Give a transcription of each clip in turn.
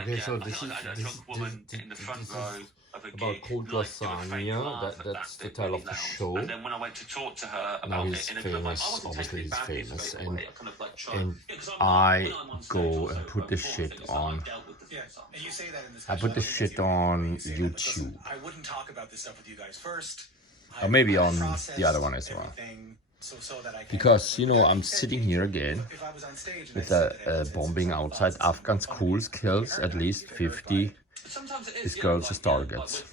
Okay, so this is about cold lasagna. That's the title of the show. Now he's famous. Obviously, he's famous, and I go and put this shit on. I put this shit on YouTube. I wouldn't talk about this stuff with you guys first. Or maybe on the other one as well. Because, you know, I'm sitting here again with a bombing outside. Afghan schools kills at least 50 these girls as targets.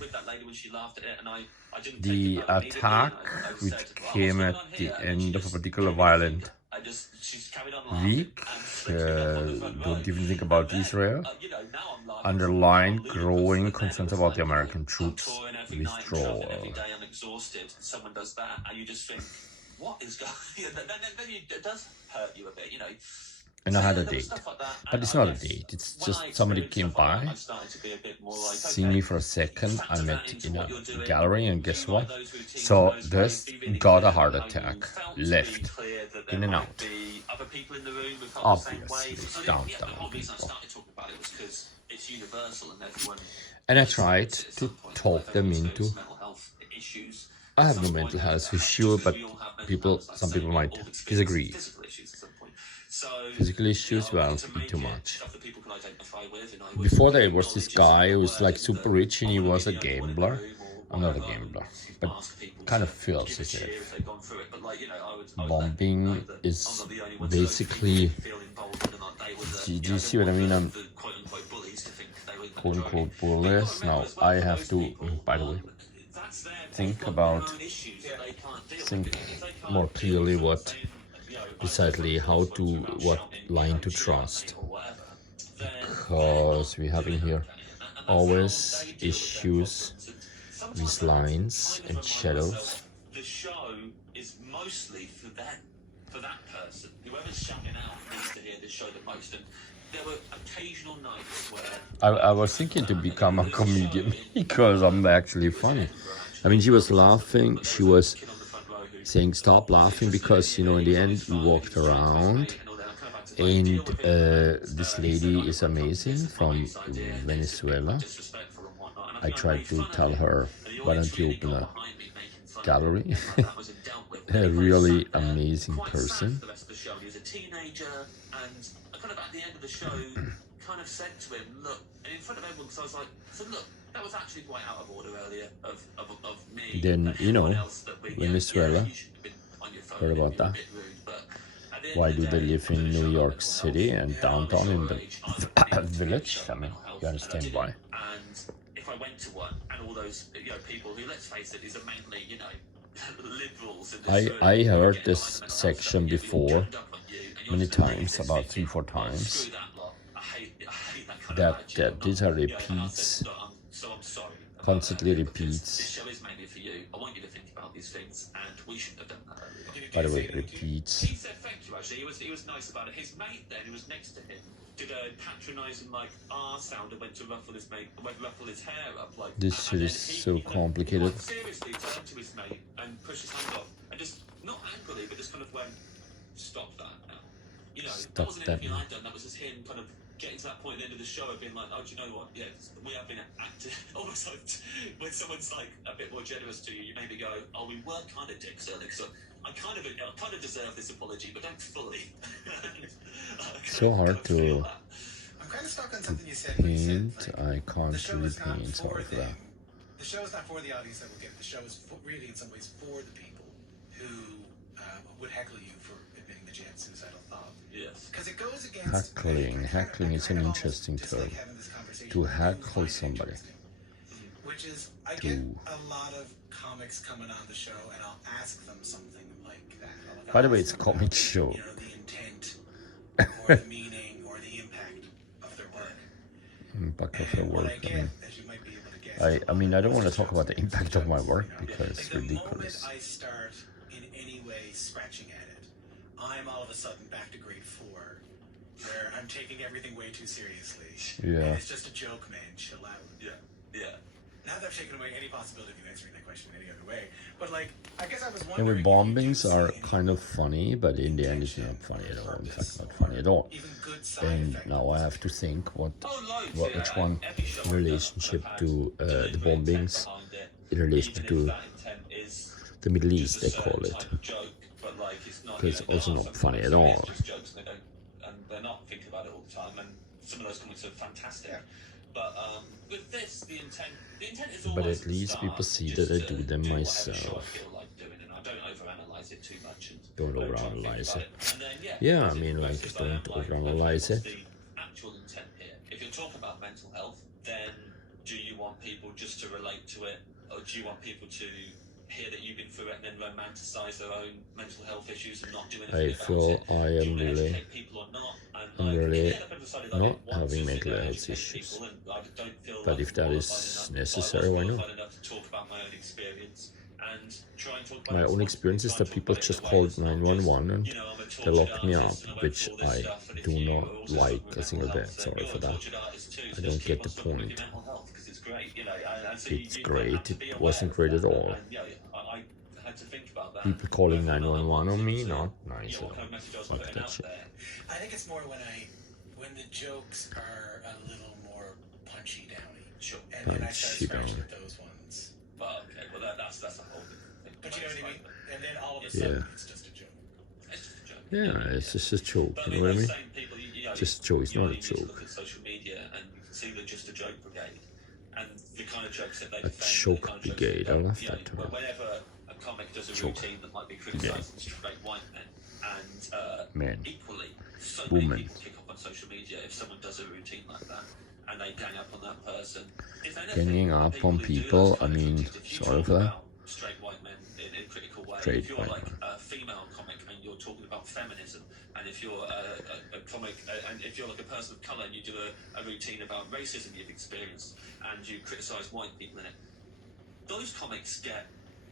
The attack, which came at the end of a particular violent week, don't even think about Israel, underlined growing concerns about the American troops withdrawal. What is going on? Then it does hurt you a bit, you know. And I had a date, but it's not a date. It's just somebody came by, seen me for a second. I met in a gallery, and guess what? So this got a heart attack, left, in and out. Obviously, downtown people. And I tried to talk them into. I have no mental health issue, but some people might disagree. Physical issues, well, too much. Before there was this guy who was like super rich and he was a gambler. I'm not a gambler, but kind of feels as if bombing is basically, do you see what I mean? I'm quote unquote bullies. Now I have to, by the way, think more clearly precisely what line to trust, because we have in here always issues with lines and shadows. The show is mostly for that person. Whoever's shouting out needs to hear the show the most. And there were occasional nights where I was thinking to become a comedian because I'm actually funny. I mean, she was laughing. She was saying stop laughing because, you know, in the end we walked around and this lady is amazing from Venezuela. I tried to tell her, why don't you open a gallery? A really amazing person. Kind of said to him, look, and in front of everyone, because I was like, so look, that was actually quite out of order earlier of me. Then, you know, Venezuela, heard about that? Why do they live in New York City and downtown in the village? I mean, you understand why. And if I went to one, and all those, you know, people who, let's face it, these are mainly, you know, liberals. I heard this section before, many times, about 3-4 times. That these are repeats, constantly repeats. By the way, repeats. He said thank you, actually. He was nice about it. His mate then, who was next to him, did a patronising like sound and went to ruffle his hair up like. This shit is so complicated. He seriously turned to his mate and pushed his hand off and just not angrily, but just kind of went, "Stop that now." You know, that wasn't anything I'd done. That was just him kind of getting to that point at the end of the show of being like, oh, do you know what? Yeah, we have been acting almost like when someone's like a bit more generous to you, you maybe go, oh, we were kind of dicks earlier, so I kind of deserve this apology, but don't fully. So hard to paint. I can't really paint. Sorry for that. The show is not for the audience that will get it. The show is really, in some ways, for the people who would heckle you for admitting that you had suicidal thought. Yes. Because it goes against heckling is an interesting term. To heckle somebody. Which is, I get a lot of comics coming on the show, and I'll ask them something like that. By the way, it's a comic show. You know, the intent, or the meaning, or the impact of their work. Impact of their work. I mean, I don't want to talk about the impact of my work because it's ridiculous. I start in any way scratching at it, I'm all of a sudden back to grade 4, where I'm taking everything way too seriously. Yeah. And it's just a joke, man. Chill out. Yeah. Yeah. Now that I've taken away any possibility of answering that question any other way, but like, I guess I was Every wondering. bombings are kind of funny, but in the end, it's not funny at all. In fact, not funny at all. Even good side And effect. now I have to think which one in relationship to the bombings, in relation to the Middle East, they call it. Because it's also not funny at all. And they're not thinking about it all the time, and some of those comics are fantastic. But with this, the intent is always. But at least people see that I do them myself. I don't overanalyze it too much. Don't overanalyze it. Yeah, I mean, like, don't overanalyze it. The actual intent here. If you're talking about mental health, then do you want people just to relate to it, or do you want people to hear that you've been through it and then romanticize their own mental health issues and not do anything I feel about it? I am really, People or not? And, I'm really not not having mental health issues. But if that is necessary, why not? My own experience is that people just called 911 and they locked me up, which I do not like a single bit. Sorry for that. I don't get the point. It's great. It wasn't great at all. People calling 911 on me, not nice at all. Fuck that shit. I think it's more when the jokes are a little more punchy downy. Sure. And then I start scratching at those ones. Well, okay, well that's a whole different thing. But you know what I mean? And then all of a sudden it's just a joke. It's just a joke. Yeah, it's just a joke, you know what I mean? Just a joke, it's not a joke. Look at social media and you can see the Just a Joke Brigade and the kind of jokes that they A joke brigade, I love that term. Whenever a comic does a routine that might be criticising straight white men, and equally, so many people kick up on social media if someone does a routine like that and they gang up on that person. Ganging up on people, I mean, sorry for that. Straight white men in a critical way. Straight if you're white like men. a female comic and you're talking about feminism, and if you're a comic, and if you're like a person of colour and you do a routine about racism you've experienced and you criticise white people in it, those comics get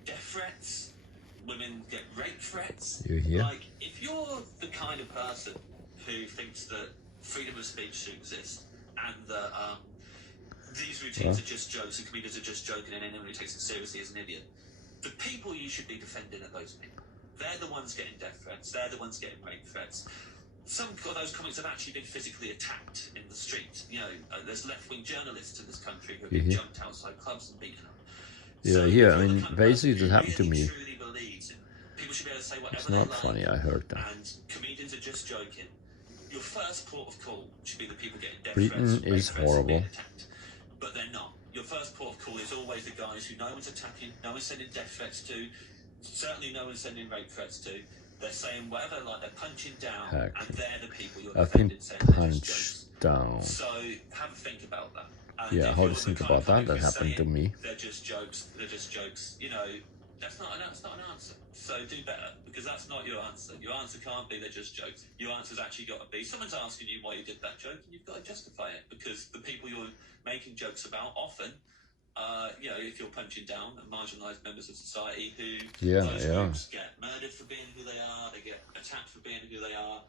death threats, women get rape threats. You hear? Like, if you're the kind of person who thinks that freedom of speech should exist and that these routines are just jokes and comedians are just joking and anyone who takes it seriously is an idiot, the people you should be defending are those people. They're the ones getting death threats. They're the ones getting rape threats. Some of those comics have actually been physically attacked in the street. You know, there's left-wing journalists in this country who have been jumped outside clubs and beaten up. Yeah, I mean, basically that happened to me. People should be able to say whatever It's not funny, I heard that. And comedians are just joking. Your first port of call should be the people getting death Britain threats, is horrible. but they're not. Your first port of call is always the guys who no one's attacking, no one's sending death threats to, certainly no one's sending rape threats to. They're saying whatever, like they're punching down, and they're the people you're I've been defending, saying they're just punched down. So have a think about that. And Yeah, if how you're to the think kind about of that? comic That who's happened to saying me. They're just jokes. You know, that's not an answer. So do better, because that's not your answer. Your answer can't be they're just jokes. Your answer's actually got to be someone's asking you why you did that joke, and you've got to justify it, because the people you're making jokes about often, you know, if you're punching down marginalised members of society who those groups get murdered for being who they are, they get attacked for being who they are,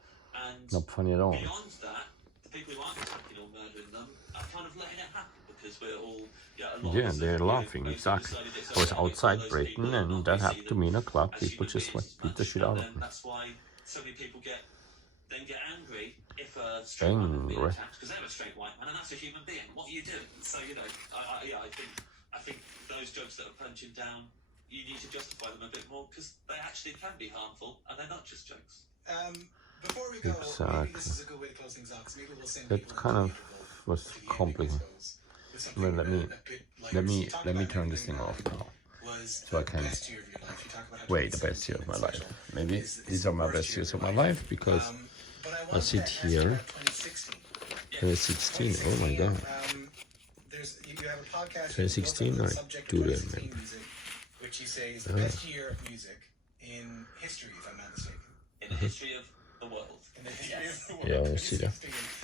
and Not funny at all. beyond that, the people who aren't attacking or murdering them are kind of letting it happen, because we're all, Yeah, they're laughing, exactly. I was outside Britain and that happened to me in a club. People just like beat the shit out of me. That's why so many people get angry if a straight white man being attacked, because they're a straight white man and that's a human being. What are you doing? So, you know, I think those jokes that are punching down, you need to justify them a bit more, because they actually can be harmful and they're not just jokes. Before we go, maybe this is a good way to close things out. Maybe we'll send That kind of was complicated. Well, let me turn this thing off now, so I can wait the best year of my life. Maybe these are my best years of my life, because I sit here. 2016. Oh my god. 2016. I do remember. Which you say is the best year of music in history, if I'm not mistaken. In the history of the world. In the history of the world. Yeah, I see that.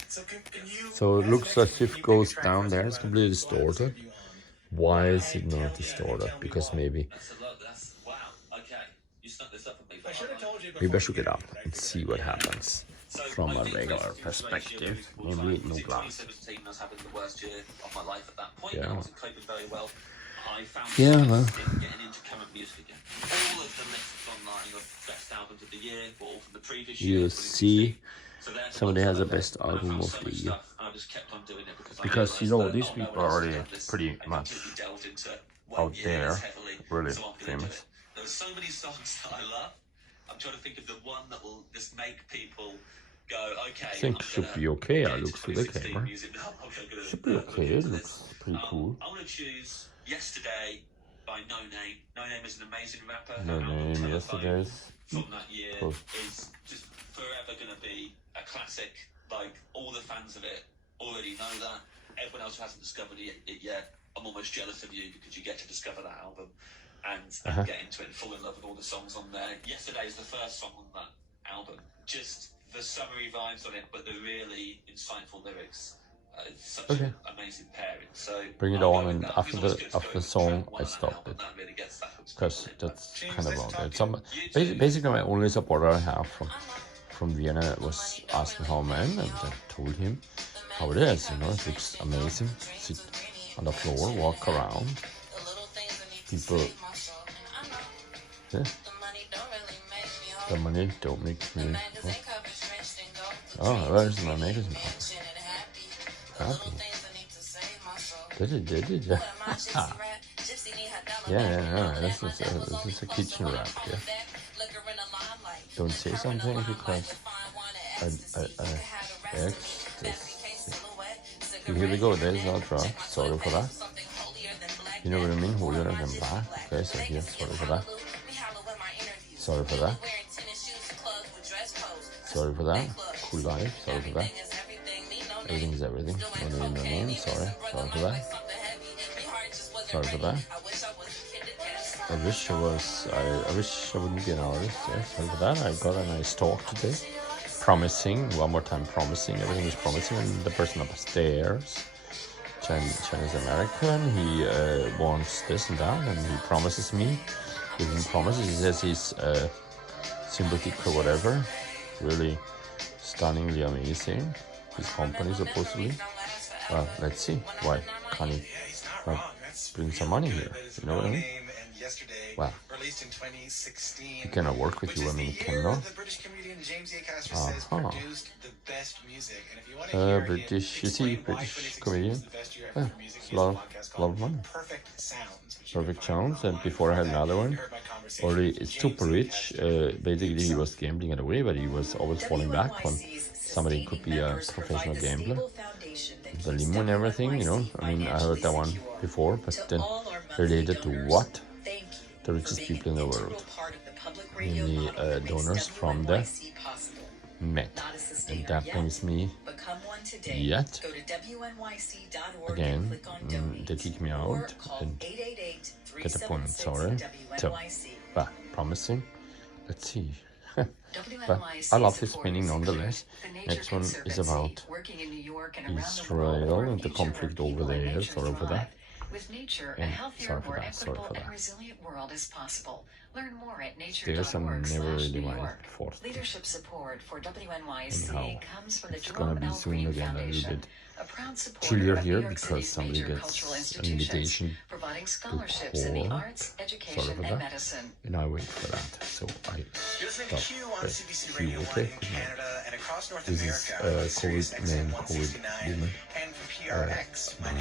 So can you, So it looks as if it goes down there. It's completely distorted. Why is it not distorted? Because maybe Wow, okay. You snuck this up on me. I should have told you maybe I should get up and see what happens. from a regular perspective, namely no glass. 2017, I was having the worst year of my life at that point. Yeah. I wasn't coping very well. I found Yeah, solace well. in getting into current music again. All of the lists online of best albums of the year were all from the previous year. You see, So there's the somebody ones has the that I best found. And I album found of so the much year. stuff, and I just kept on doing it because Because I you know, realised these that, people no are one else already has done this pretty and much completely delved into one out year there, as heavily, really so I'm gonna do famous. it. There are so many songs that I love. I'm trying to think of the one that will just make people go, okay, I think I'm should gonna be okay. get I into look through the 2016 camera. music now. I'm gonna Should be look okay. It into looks this. pretty cool. I want to choose Yesterday by No Name. No Name is an amazing rapper. No Her album Name, Telephone Yesterday's. from that year Cool. is just forever going to be a classic. Like, all the fans of it already know that. Everyone else who hasn't discovered it yet, I'm almost jealous of you because you get to discover that album and get into it and fall in love with all the songs on there. Yesterday is the first song on that album. Just the summery vibes on it, but the really insightful lyrics. It's such an amazing pairing. So Bring it I'll on, go with and that. after It's always the good to go with song, track one I on that stopped album. it That really gets that hook because on it. that's James, kind of nice about talking it. to Some you. basically my only supporter I have from Vienna was asking how man, and I told him how it is. You know, it looks amazing. Sit on the floor, walk around. People, yeah. The money don't make me. Oh, where's my magazine? Happy. Did it? Yeah. Yeah. This is a kitchen rap. Yeah. Don't say something because here we go. There's no drop. Sorry for that. You know what I mean? Holier than black. Okay, so here. Sorry for that. Sorry for that. Sorry for that. Cool life. Sorry for that. Everything is everything. No name. Sorry for that. Sorry for that. I wish I wouldn't be an artist. Yeah, sorry for that. I got a nice talk today. Promising, one more time promising. Everything is promising. And the person upstairs, Chinese American, he wants this and that, and he promises me. Giving promises. He says he's sympathic or whatever. Really stunningly amazing. His company supposedly. Let's see. Why can't he bring some money here? You know what I mean? Well, he cannot work with you. I mean, he cannot. British, you see, British comedian. Yeah, it's a lot of money. Perfect sounds. And before I had another one. It's super rich. Basically, he was gambling it away, but he was always falling back when somebody could be a professional gambler. The limo and everything, you know. I mean, I heard that one before, but then related to what? The richest people in the world. Mainly donors from the Met. And that brings me yet again, they kick me out and get the point. Sorry. So, but promising. Let's see. But I love his spinning nonetheless. Next one is about Israel and the conflict over there. Sorry for that. With nature, And a healthier, more equitable, and resilient world is possible. Learn more at There's I'm never really nature.org/New mind York. forced. Leadership support for WNYC Anyhow, comes from the it's gonna Jerome be L. soon Green again a little Foundation, bit a proud supporter chillier of New here York because City's somebody major gets cultural an institutions, invitation providing scholarships in the court. arts, education, Sorry for and that. medicine. And I wait for that. So I stop. Q, okay? Good night. This is COVID man, COVID woman. My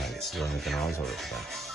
running canals over that.